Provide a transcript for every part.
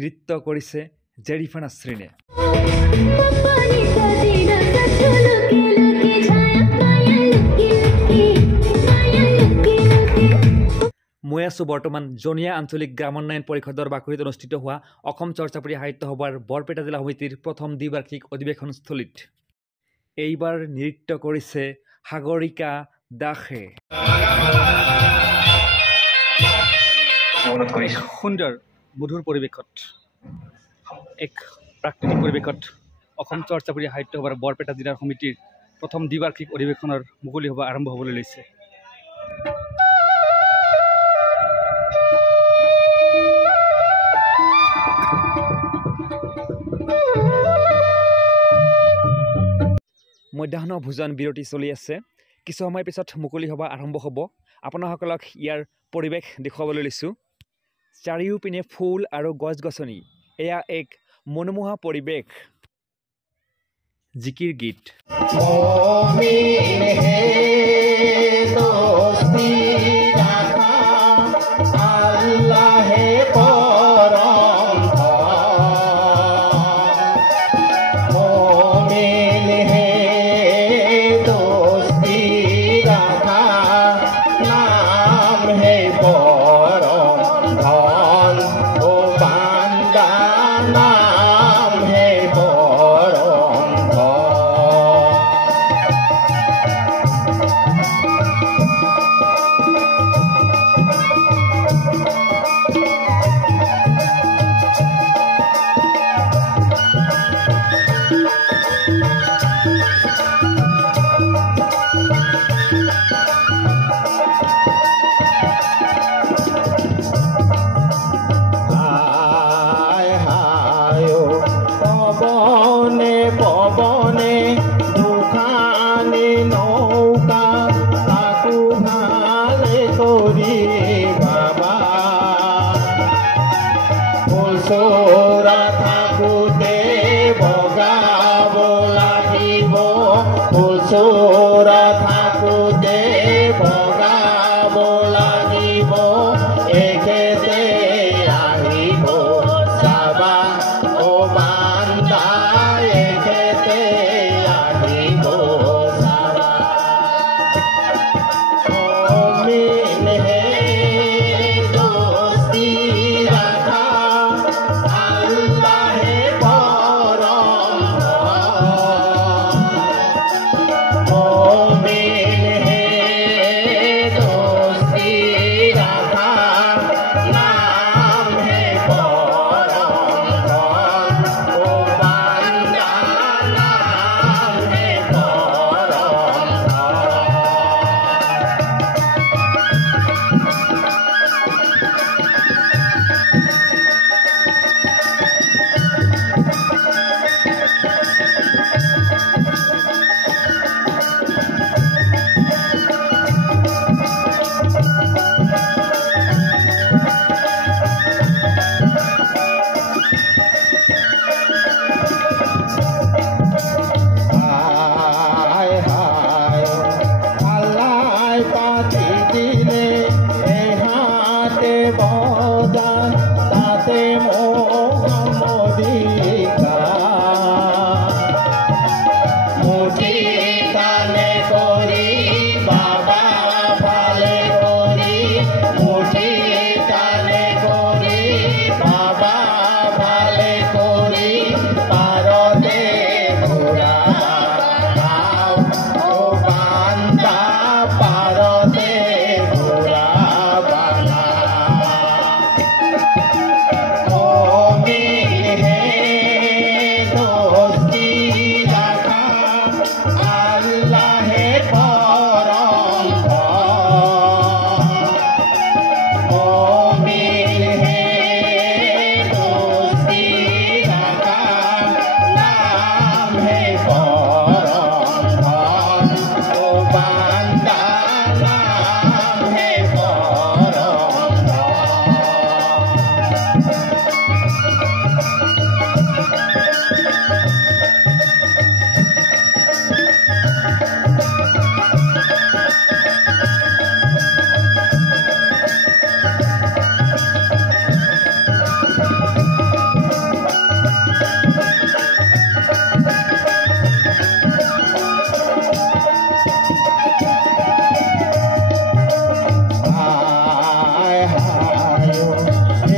নৃত্য কৰিছে জেৰিফা নাছৰিনে। মই আছোঁ বৰ্তমান জনিয়া আঞ্চলিক গ্ৰামোন্নয়ন পৰিষদৰ বাকৰিত অনুষ্ঠিত হোৱা অসম চৰ্চাপুৰী সাহিত্য সভাৰ বৰপেটা জিলা সমিতিৰ প্ৰথম দ্বিবাৰ্ষিক অধিৱেশনস্থলীত। এইবাৰ নৃত্য কৰিছে সাগৰিকা দাসে। সুন্দৰ মধুৰ পৰিৱেশত, এক প্ৰাকৃতিক পৰিৱেশত অসম চৰ্চাপুৰী সাহিত্য সভাৰ বৰপেটা জিলা সমিতিৰ প্ৰথম দ্বিবাৰ্ষিক অধিৱেশনৰ মুকলি সভা আৰম্ভ হ'বলৈ লৈছে। মধ্যাহ্ন ভোজন বিৰতি চলি আছে। কিছু সময় পিছত মুকলি সভা আৰম্ভ হ'ব। আপোনাসকলক ইয়াৰ পৰিৱেশ দেখুৱাবলৈ লৈছোঁ। চাৰিওপিনে ফুল আৰু গছ গছনি, এয়া এক মনোমোহা পৰিৱেশ। জিকিৰ গীত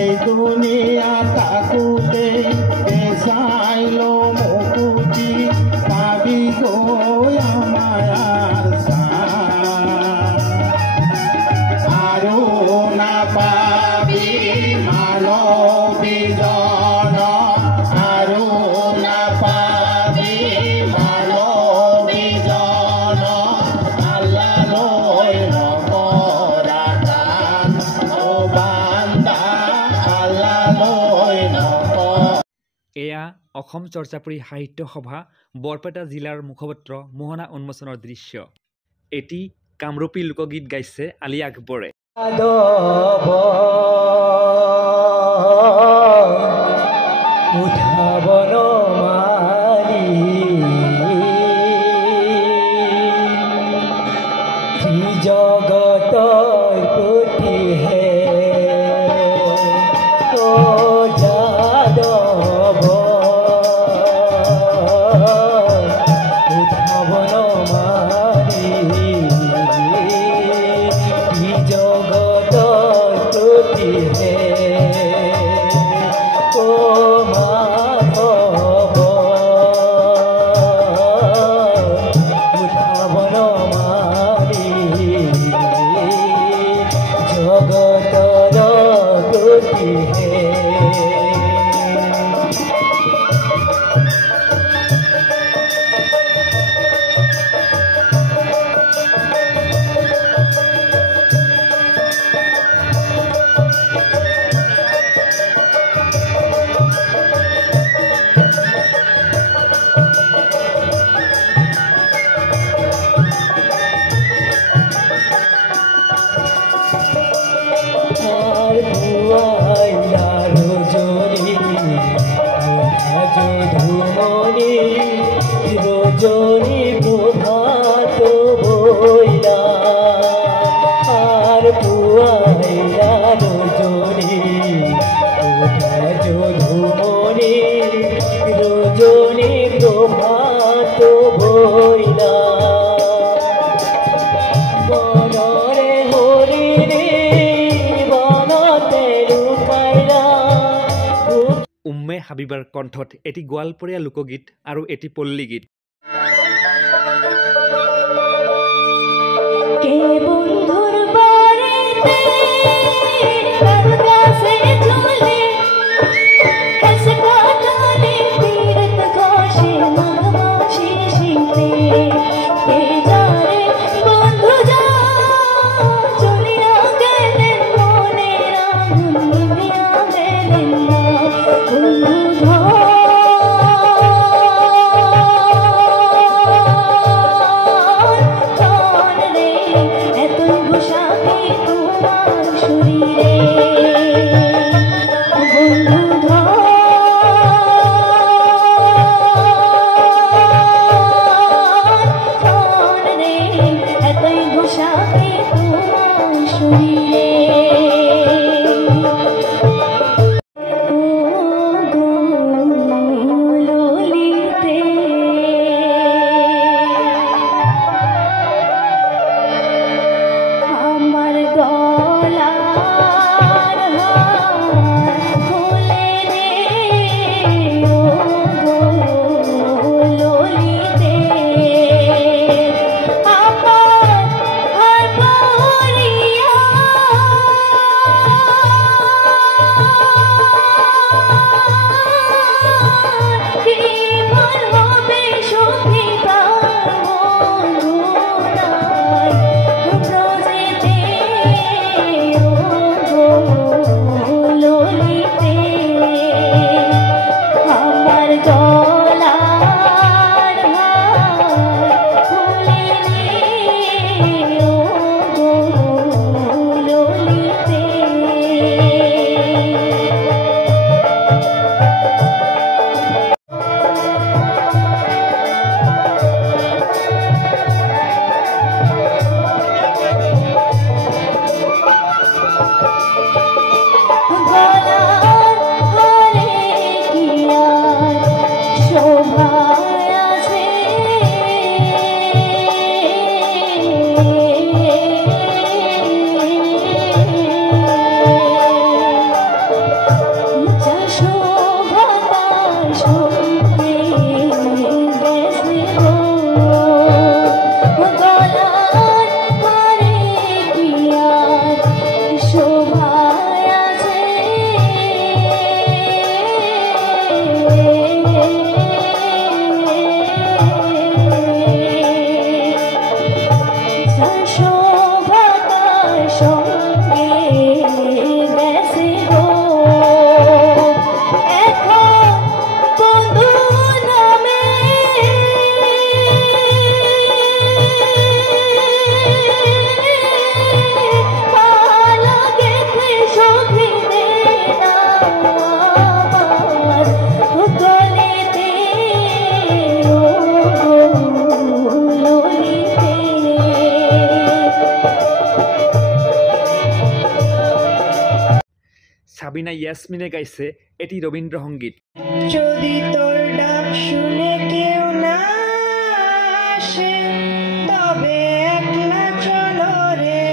এই দুনিয়া তাকুতে চাইলো মুকুতি পাবি গৈ আমাৰ আৰু নাপাবি মানৱী জন আৰু নাপাবি মানৱী জন আল্লালৈ নকৰা কাম ও বান্দা আল্লালৈ নকৰ। এয়া অসম চৰ্চাপুৰী সাহিত্য সভা বৰপেটা জিলাৰ মুখপত্ৰ মোহনা উন্মোচনৰ দৃশ্য। এটি কামৰূপী লোকগীত গাইছে আলী আকবৰে। জগতৰ প্ৰতিহে যাদৱ উঠাবন মাৰি জগতৰ প্ৰতিহে উঠাবন মাৰি জগতৰ প্ৰতিহে ৰজনী প্ৰভাত বইলা আৰ পুয়াইলা ৰজনী ধুমনি ৰজনী প্ৰভাত বইলা বনৰে হৰিণী বনতে লুকাইলা। উম্মে হাবিবাৰ কণ্ঠত এটি গোৱালপৰীয়া লোকগীত আৰু এটি পল্লী গীত। শরীরে সাবিনা ইয়াসমিনে গাইছে এটি রবীন্দ্রসঙ্গীত। যদি তোর ডাক শুনে কেউ না আসে তবে একলা চলো রে,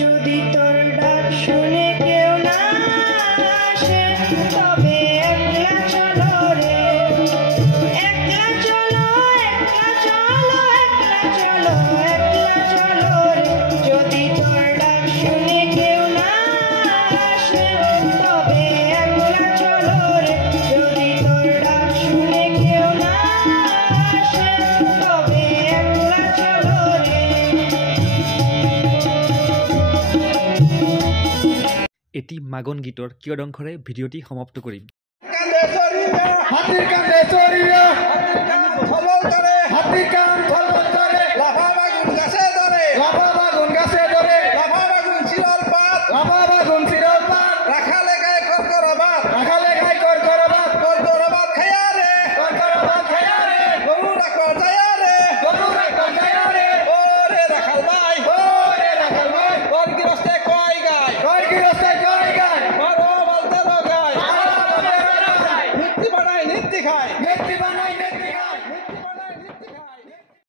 যদি তোর ডাক শুনে কেউ না আসে তবে একলা চলো রে, একলা চলো একলা চলো একলা চলো একলা চলো রে, যদি তোর ডাক শুনে কেউ না আসে তবে একলা চলো রে, যদি তোর ডাক শুনে কেউ না আসে তবে একলা চলো রে। এটি মাগন গীতৰ কিয়দংশৰে ভিডিঅ'টি সমাপ্ত কৰিম। হাতিৰ কান্দে চড়িয়া খবৰ কৰে হাতিৰ কান খবৰ কৰে লাফা